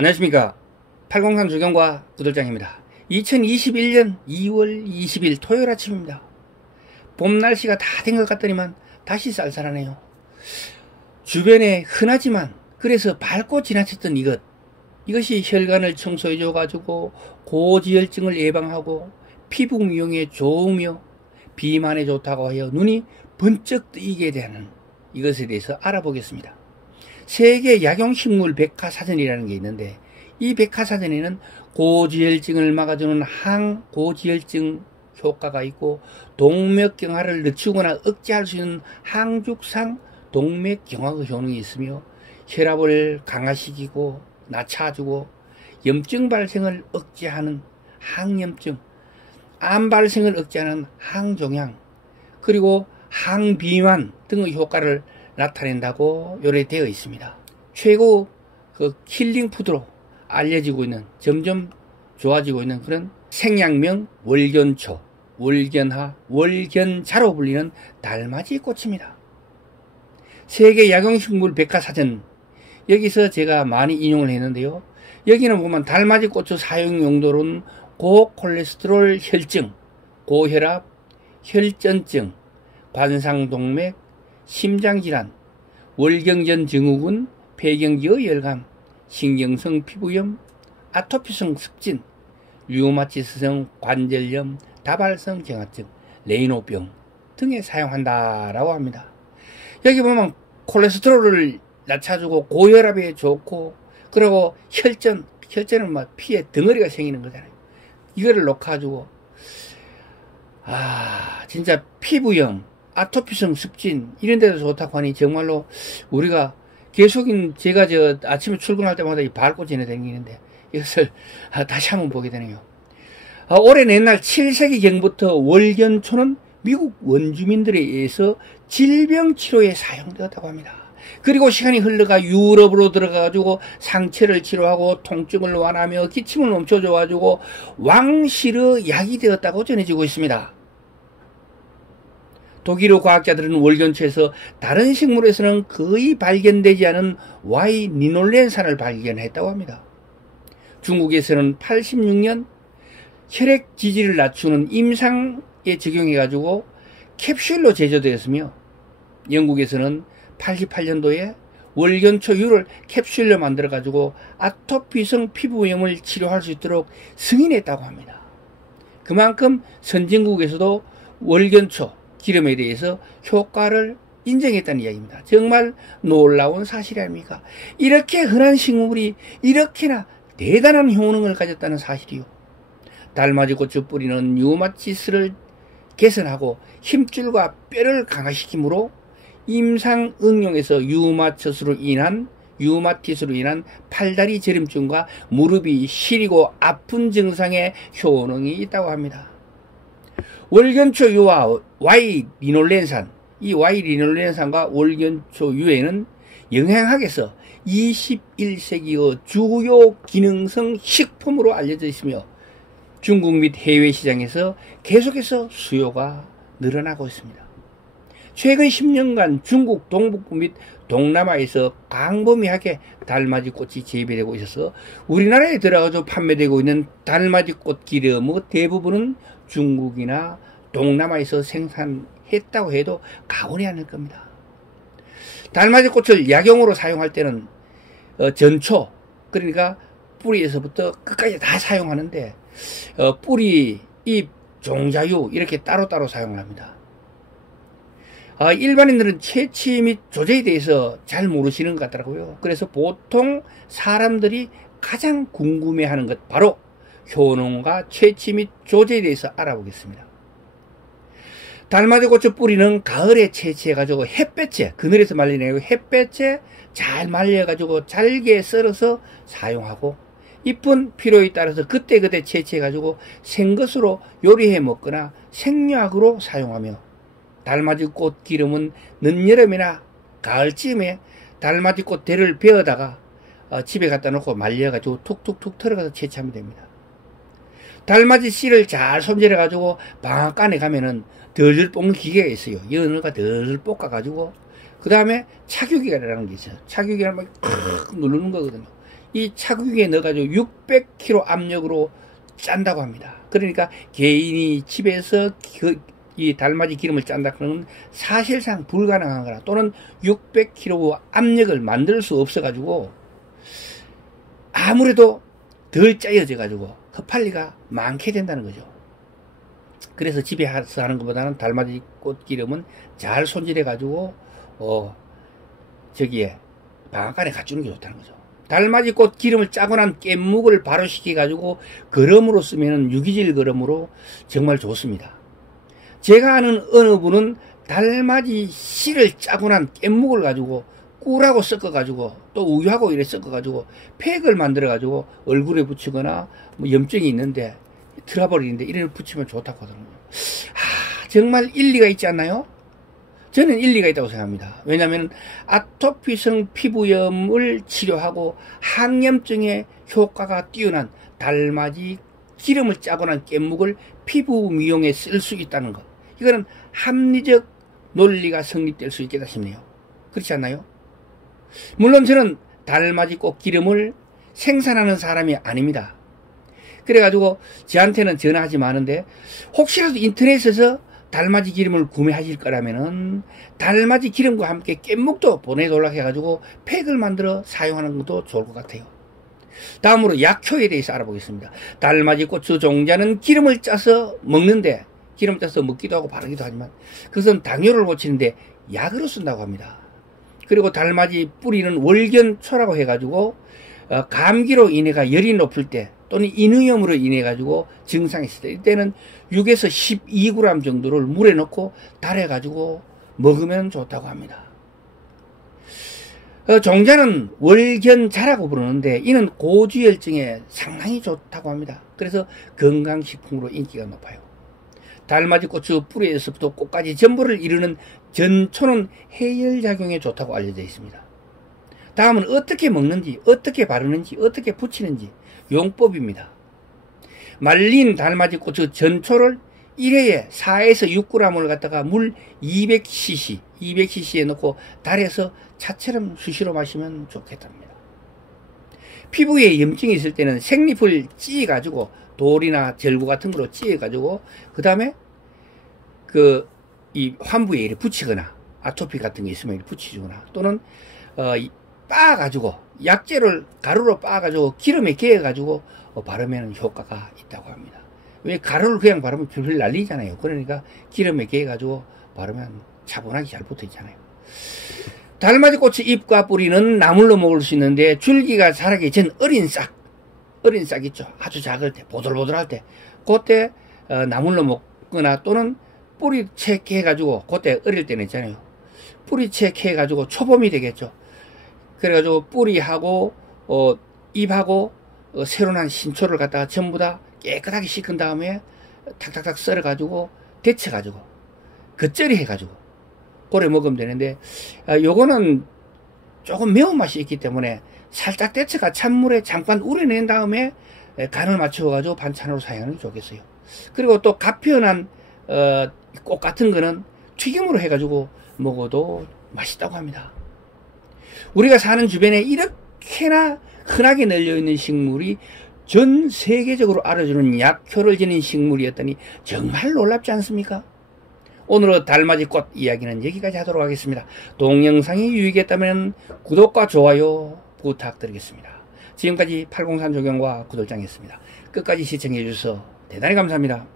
안녕하십니까. 803 주경과 구들장입니다. 2021년 2월 20일 토요일 아침입니다. 봄 날씨가 다 된 것 같더니만 다시 쌀쌀하네요. 주변에 흔하지만 그래서 밟고 지나쳤던 이것이 혈관을 청소해줘 가지고 고지혈증을 예방하고 피부 미용에 좋으며 비만에 좋다고 하여 눈이 번쩍 뜨이게 되는 이것에 대해서 알아보겠습니다. 세계 약용식물 백과사전이라는 게 있는데, 이 백과사전에는 고지혈증을 막아주는 항고지혈증 효과가 있고, 동맥경화를 늦추거나 억제할 수 있는 항죽상 동맥경화의 효능이 있으며, 혈압을 강화시키고 낮춰주고 염증 발생을 억제하는 항염증, 암 발생을 억제하는 항종양, 그리고 항비만 등의 효과를 나타낸다고 요래되어 있습니다. 최고 힐링 푸드로 알려지고 있는, 점점 좋아지고 있는 그런 생양명 월견초, 월견하, 월견자로 불리는 달맞이 꽃입니다. 세계 약용식물 백과사전, 여기서 제가 많이 인용을 했는데요. 여기는 보면 달맞이 꽃의 사용 용도로는 고콜레스테롤 혈증, 고혈압, 혈전증, 관상동맥, 심장질환, 월경전 증후군, 폐경기의 열감, 신경성 피부염, 아토피성 습진, 류마티스성 관절염, 다발성 정화증, 레이노병 등에 사용한다라고 합니다. 여기 보면 콜레스테롤을 낮춰주고 고혈압에 좋고, 그리고 혈전은 막 피에 덩어리가 생기는 거잖아요. 이거를 녹아주고, 진짜 피부염, 아토피성 습진 이런 데도 좋다고 하니 정말로 우리가 계속인, 제가 아침에 출근할 때마다 이 밟고 지내다니는데 이것을 다시 한번 보게 되네요. 올해 옛날 7세기경부터 월견초는 미국 원주민들에 의해서 질병 치료에 사용되었다고 합니다. 그리고 시간이 흘러가 유럽으로 들어가가지고 상처를 치료하고 통증을 완화하며 기침을 멈춰줘가지고 왕실의 약이 되었다고 전해지고 있습니다. 독일의 과학자들은 월견초에서 다른 식물에서는 거의 발견되지 않은 Y리놀렌산을 발견했다고 합니다. 중국에서는 86년 혈액 지지를 낮추는 임상에 적용해가지고 캡슐로 제조되었으며, 영국에서는 88년도에 월견초유를 캡슐로 만들어가지고 아토피성 피부염을 치료할 수 있도록 승인했다고 합니다. 그만큼 선진국에서도 월견초 기름에 대해서 효과를 인정했다는 이야기입니다. 정말 놀라운 사실이 아닙니까? 이렇게 흔한 식물이 이렇게나 대단한 효능을 가졌다는 사실이요. 달맞이꽃의 뿌리는 류마티스를 개선하고 힘줄과 뼈를 강화시키므로 임상 응용에서 류마티스로 인한 팔다리 저림증과 무릎이 시리고 아픈 증상에 효능이 있다고 합니다. 월견초유와 Y리놀렌산, 이 Y리놀렌산과 월견초유에는 영양학에서 21세기의 주요 기능성 식품으로 알려져 있으며, 중국 및 해외 시장에서 계속해서 수요가 늘어나고 있습니다. 최근 10년간 중국 동북부 및 동남아에서 광범위하게 달맞이꽃이 재배되고 있어서 우리나라에 들어가서 판매되고 있는 달맞이꽃 기름의 대부분은 중국이나 동남아에서 생산했다고 해도 과언이 아닐 겁니다. 달맞이꽃을 약용으로 사용할 때는 전초, 그러니까 뿌리에서부터 끝까지 다 사용하는데, 뿌리, 잎, 종자유 이렇게 따로따로 사용을 합니다. 일반인들은 채취 및 조제에 대해서 잘 모르시는 것 같더라고요. 그래서 보통 사람들이 가장 궁금해하는 것, 바로 효능과 채취 및 조제에 대해서 알아보겠습니다. 달맞이꽃의 뿌리는 가을에 채취해가지고 햇볕에, 그늘에서 말려내고 햇볕에 잘 말려가지고 잘게 썰어서 사용하고, 잎은 필요에 따라서 그때그때 채취해가지고 생것으로 요리해 먹거나 생약으로 사용하며, 달맞이꽃 기름은 늦여름이나 가을쯤에 달맞이꽃 대를 베어다가 집에 갖다 놓고 말려가지고 툭툭툭 털어가서 채취하면 됩니다. 달맞이 씨를 잘 손질해가지고 방앗간에 가면은 덜덜 볶는 기계가 있어요. 연어가 덜덜 볶아가지고 그 다음에 착유기라는 게 있어요. 착유기를 막 누르는 거거든요. 이 차국에 넣어가지고 600kg 압력으로 짠다고 합니다. 그러니까 개인이 집에서 이 달맞이 기름을 짠다 그러면 사실상 불가능한 거라, 또는 600kg 압력을 만들 수 없어가지고 아무래도 덜 짜여져 가지고 허팔리가 많게 된다는 거죠. 그래서 집에서 하는 것보다는 달맞이 꽃기름은 잘 손질해 가지고 저기에 방앗간에 갖추는 게 좋다는 거죠. 달맞이 꽃 기름을 짜고 난 깻묵을 발효시켜 가지고 거름으로 쓰면 유기질 거름으로 정말 좋습니다. 제가 아는 어느 분은 달맞이 씨를 짜고 난 깻묵을 가지고 꿀하고 섞어 가지고 또 우유하고 이래 섞어 가지고 팩을 만들어 가지고 얼굴에 붙이거나 뭐 염증이 있는데 트러블이 있는데 이런 붙이면 좋다고 하더라고요. 정말 일리가 있지 않나요? 저는 일리가 있다고 생각합니다. 왜냐하면 아토피성 피부염을 치료하고 항염증에 효과가 뛰어난 달맞이 기름을 짜고 난 깻묵을 피부 미용에 쓸 수 있다는 것, 이거는 합리적 논리가 성립될 수 있겠다 싶네요. 그렇지 않나요? 물론 저는 달맞이 꽃 기름을 생산하는 사람이 아닙니다. 그래가지고 저한테는 전화하지 마는데, 혹시라도 인터넷에서 달맞이 기름을 구매하실 거라면은 달맞이 기름과 함께 깻묵도 보내달라고 해가지고 팩을 만들어 사용하는 것도 좋을 것 같아요. 다음으로 약효에 대해서 알아보겠습니다. 달맞이 고추 종자는 기름을 짜서 먹는데, 기름을 짜서 먹기도 하고 바르기도 하지만 그것은 당뇨를 고치는데 약으로 쓴다고 합니다. 그리고 달맞이 뿌리는 월견초라고 해가지고 감기로 인해가 열이 높을 때 또는 인후염으로 인해 가지고 증상이 있을 때, 이때는 6에서 12g 정도를 물에 넣고 달해 가지고 먹으면 좋다고 합니다. 종자는 월견자라고 부르는데 이는 고지혈증에 상당히 좋다고 합니다. 그래서 건강식품으로 인기가 높아요. 달맞이 고추 뿌리에서부터 꽃까지 전부를 이루는 전초는 해열작용에 좋다고 알려져 있습니다. 다음은 어떻게 먹는지, 어떻게 바르는지, 어떻게 붙이는지 용법입니다. 말린 달맞이 고추 전초를 1회에 4에서 6g을 갖다가 물 200cc에 넣고 달여서 차처럼 수시로 마시면 좋겠답니다. 피부에 염증이 있을 때는 생잎을 찌어가지고 돌이나 절구 같은 거로 찌어가지고 그 다음에 이 환부에 이렇게 붙이거나 아토피 같은 게 있으면 이렇게 붙이거나, 또는 빻아가지고 약재를 가루로 빻아가지고 기름에 개어가지고 바르면 효과가 있다고 합니다. 왜 가루를 그냥 바르면 풀풀 날리잖아요. 그러니까 기름에 개어가지고 바르면 차분하게 잘 붙어 있잖아요. 달맞이 고추 잎과 뿌리는 나물로 먹을 수 있는데 줄기가 자라기 전 어린 싹 있죠. 아주 작을 때, 보들보들할 때, 그때 나물로 먹거나, 또는 뿌리채 해가지고, 그때 어릴 때는 있잖아요. 뿌리채 해가지고 초봄이 되겠죠. 그래가지고 뿌리하고 잎하고 새로 난 신초를 갖다가 전부 다 깨끗하게 씻은 다음에 탁탁탁 썰어가지고 데쳐가지고 겉절이 해가지고 그래 먹으면 되는데, 요거는 조금 매운맛이 있기 때문에 살짝 데쳐가 찬물에 잠깐 우려낸 다음에 간을 맞춰가지고 반찬으로 사용하는 게 좋겠어요. 그리고 또 가편한 꽃 같은 거는 튀김으로 해가지고 먹어도 맛있다고 합니다. 우리가 사는 주변에 이렇게나 흔하게 널려있는 식물이 전 세계적으로 알아주는 약효를 지닌 식물이었더니 정말 놀랍지 않습니까? 오늘의 달맞이 꽃 이야기는 여기까지 하도록 하겠습니다. 동영상이 유익했다면 구독과 좋아요 부탁드리겠습니다. 지금까지 803 조경과 구돌장이었습니다. 끝까지 시청해 주셔서 대단히 감사합니다.